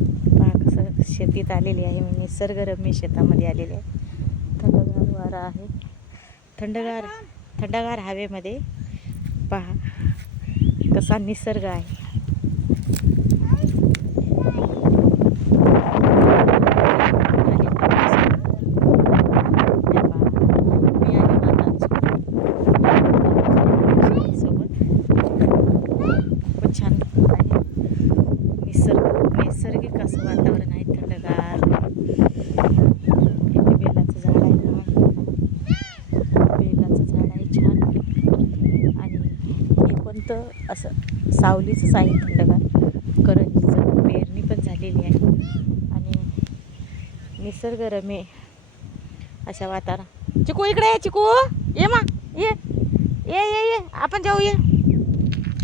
पहा कसं शेतीत आलेली आहे. मी निसर्गरम्य शेतामध्ये आलेले आहे. थंडगार वारा आहे. थंडगार हवेमध्ये पहा कसा निसर्ग आहे. नैसर्गिक असं वातावरण आहे. थंडगार इथे बेलाचं झाड आहे. बेलाचं झाड आहे छान. आणि हे कोणतं असं सावलीचंच आहे. थंडगार करंजीचं पेरणी पण झालेली आहे. आणि निसर्गरम्य अशा वातावरण. चिकू इकडे ये. चिकू ये मा ये ये ये ये आपण जाऊ ये.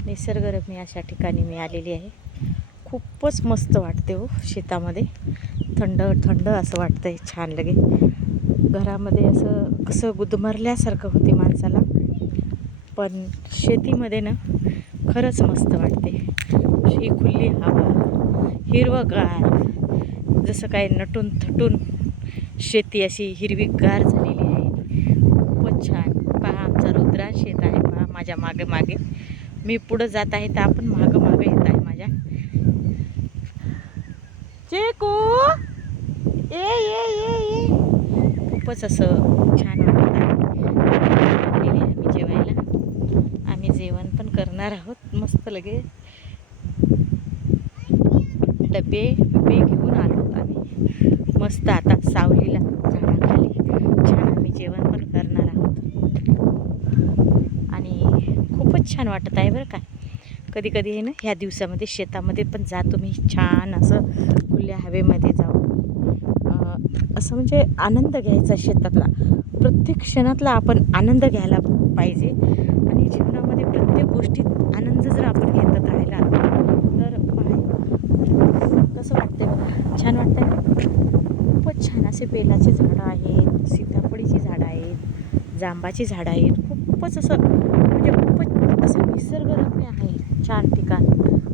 निसर्गरम्य अशा ठिकाणी मी आलेली आहे. खूपच मस्त वाटते हो. शेतामध्ये थंड थंड असं वाटतंय छान. लगे घरामध्ये असं कसं गुदमरल्यासारखं होते माणसाला, पण शेतीमध्ये ना खरंच मस्त वाटते. ही खुल्ली हवा, हिरवंगार, जसं काय नटून थटून शेती अशी हिरवीगार झालेली आहे. खूपच छान. पहा आमचा रुद्रा शेत आहे. पहा माझ्या मागे मागे मी पुढं जात आहे तर आपण मागं मागं येत आहे माझ्या. चिकू ये ये ये ये. खूपच असं छान वाटत आहे. आम्ही जेवायला, आम्ही जेवण पण करणार आहोत मस्त. लगे डबे घेऊन आलो आम्ही मस्त. आता सावलीला झाडाखाली छान आम्ही जेवण पण करणार आहोत. आणि खूपच छान वाटत आहे बरं का. कधी कधी आहे ना ह्या दिवसामध्ये शेतामध्ये पण जातो मी. छान असं खुल्या हवेमध्ये जाऊन असं म्हणजे आनंद घ्यायचा शेतातला. प्रत्येक क्षणातला आपण आनंद घ्यायला पाहिजे. आणि जीवनामध्ये प्रत्येक गोष्टीत आनंद जर आपण घेत राहिला तर कसं वाटतंय बघा. छान वाटतंय ना. खूपच छान असे बेलाचे झाडं आहेत, सीताफळीची झाडं आहेत, जांबाची झाडं आहेत. खूपच असं म्हणजे खूपच असं निसर्गरम्य आहे. छान ठिकाण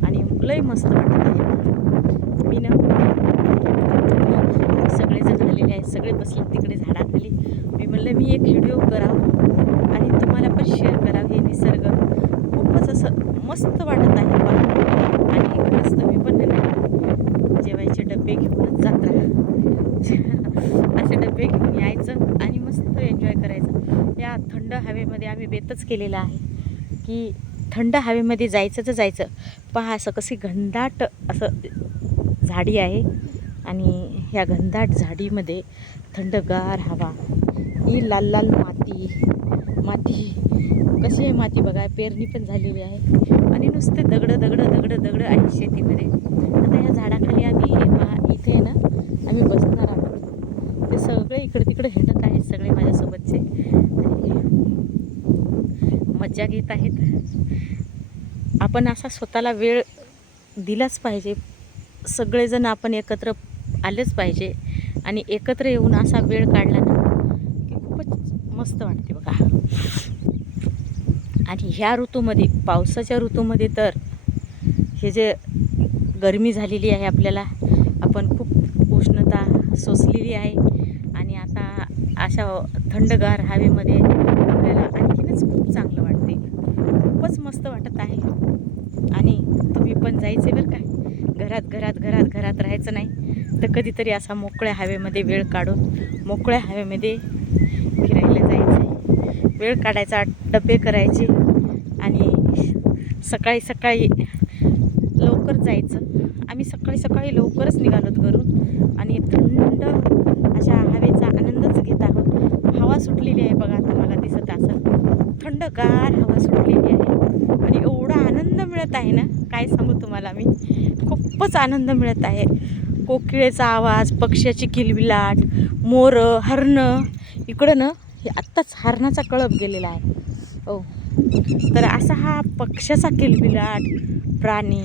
आणि लय मस्त वाटत आहे. मी ना सगळेजण झालेले आहेत, सगळे बसले तिकडे झाडाखाली. मी म्हणलं मी एक व्हिडिओ करावं आणि तुम्हाला पण शेअर करावं. हे निसर्ग खूपच असं मस्त वाटत आहे बघा. आणि खरंच तुम्ही पण ना जेवायचे डबे घेऊनच जात राहा. असे डबे घेऊन यायचं आणि मस्त एन्जॉय करायचं. या थंड हवेमध्ये आम्ही बेतच केलेला आहे की थंड हवेमध्ये जायचं तर जायचं. पहा असं कशी घनदाट असं झाडी आहे. आणि ह्या घनदाट झाडीमध्ये थंडगार हवा. ही लाल लाल माती कशी आहे माती बघा. पेरणी पण झालेली आहे आणि नुसते दगडं दगडं दगडं दगडं आहे शेतीमध्ये. आता ह्या झाडाखाली आम्ही इथे आहे ना आम्ही बसणार आहोत. ते सगळे इकडे तिकडे हिंडत आहेत सगळे माझ्यासोबतचे आणि मज्जा घेत आहेत. आपण असा स्वतःला वेळ दिलाच पाहिजे. सगळेजण आपण एकत्र आलेच पाहिजे आणि एकत्र येऊन असा वेळ काढला ना की खूपच मस्त वाटते बघा. आणि ह्या ऋतूमध्ये, पावसाच्या ऋतूमध्ये तर हे जे गरमी झालेली आहे आपल्याला, आपण खूप उष्णता सोसलेली आहे आणि आता अशा थंडगार हवेमध्ये आपल्याला आणखीनच खूप चांगलं वाटते. खूपच मस्त वाटत आहे. आणि तुम्ही पण जायचे बरं का. घरात राहायचं नाही तर कधीतरी असा मोकळ्या हवेमध्ये वेळ काढून मोकळ्या हवेमध्ये फिरायला जायचं. वेळ काढायचा, डबे करायचे आणि सकाळी सकाळी लवकर जायचं. आम्ही सकाळी लवकरच निघालोत घरून आणि थंड अशा हवेचा आनंदच घेत आहोत. हवा सुटलेली आहे बघा, तुम्हाला दिसत असेल. थंडगार हवा सुटलेली आहे आणि एवढा आनंद मिळत आहे ना काय सांगू तुम्हाला मी. खूपच आनंद मिळत आहे. कोकिळेचा आवाज, पक्ष्याची किलबिलाट, मोरं, हरणं. इकडं ना हे आत्ताच हरणाचा कळप गेलेला आहे. हो, तर असा हा पक्ष्याचा किलबिलाट प्राणी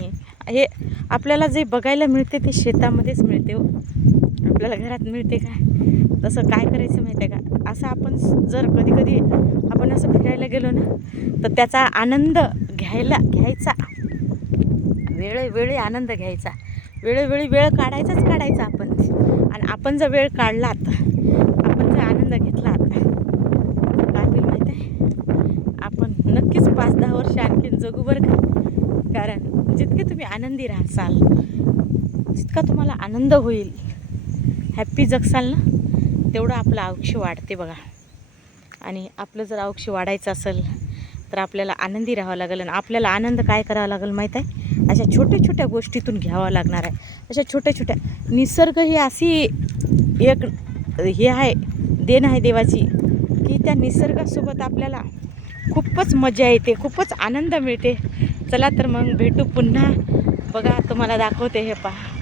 हे आपल्याला जे बघायला मिळते ते शेतामध्येच मिळते हो. आपल्याला घरात मिळते का. तसं काय करायचं माहिती आहे का. असं आपण जर कधी आपण असं फिरायला गेलो ना तर त्याचा आनंद घ्यायचा. वेळोवेळी आनंद घ्यायचा. वेळोवेळी वेळ काढायचा आपण. आणि आपण जर वेळ काढलात, आपण जर आनंद घेतलात, तर काय होईल माहीत आहे, आपण नक्कीच 5-10 वर्ष आणखीन जगू बरं का. कारण जितके तुम्ही आनंदी राहाल, जितका तुम्हाला आनंद होईल, हॅप्पी जगसाल ना, तेवढं आपलं आयुष्य वाढते बघा. आणि आपलं जर आयुष्य वाढायचं असेल तर आपल्याला आनंदी राहावं लागेल. आणि आपल्याला आनंद काय करावा लागेल माहीत आहे, अशा छोट्या छोट्या गोष्टीतून घ्यावा लागणार आहे. अशा छोट्या छोट्या, निसर्ग ही अशी एक हे आहे, देण आहे देवाची, की त्या निसर्गासोबत आपल्याला खूपच मजा येते, खूपच आनंद मिळते. चला तर मग भेटू पुन्हा. बघा तुम्हाला दाखवते, हे पहा.